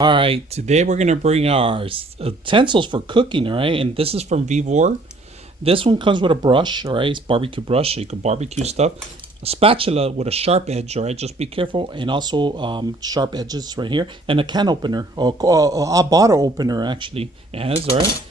All right, today we're gonna bring our utensils for cooking. All right, and this is from Vevor. This one comes with a brush. All right, it's barbecue brush, so you can barbecue stuff. A spatula with a sharp edge. All right, just be careful, and also sharp edges right here, and a can opener or a bottle opener actually. It has all right,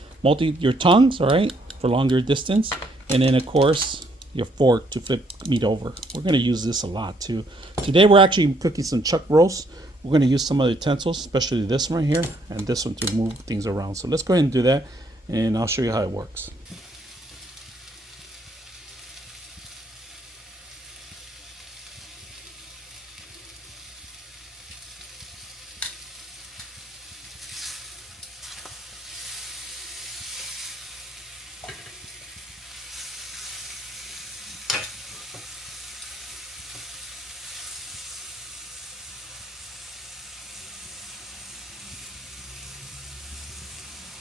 your tongs. All right, for longer distance, and then of course your fork to flip meat over. We're gonna use this a lot too. Today we're actually cooking some chuck roast. We're going to use some of the utensils, especially this one right here and this one to move things around. So let's go ahead and do that, and I'll show you how it works.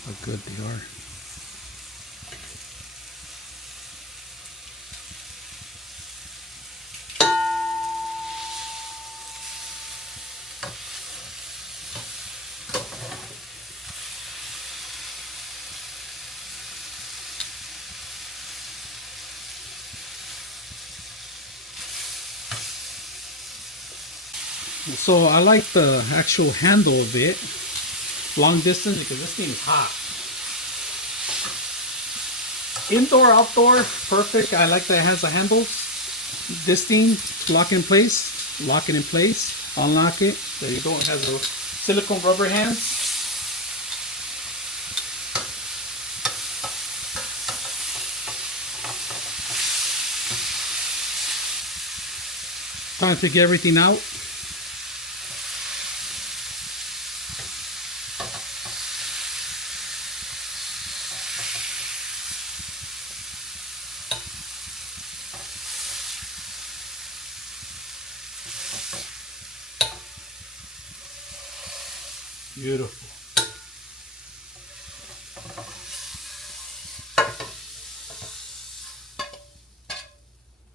How good they are. So I like the actual handle of it, long distance, because this thing is hot. Indoor, outdoor, perfect. I like that it has a handle. This thing, lock in place, lock it in place, unlock it. There you go. It has a silicone rubber hands. Time to get everything out. Beautiful.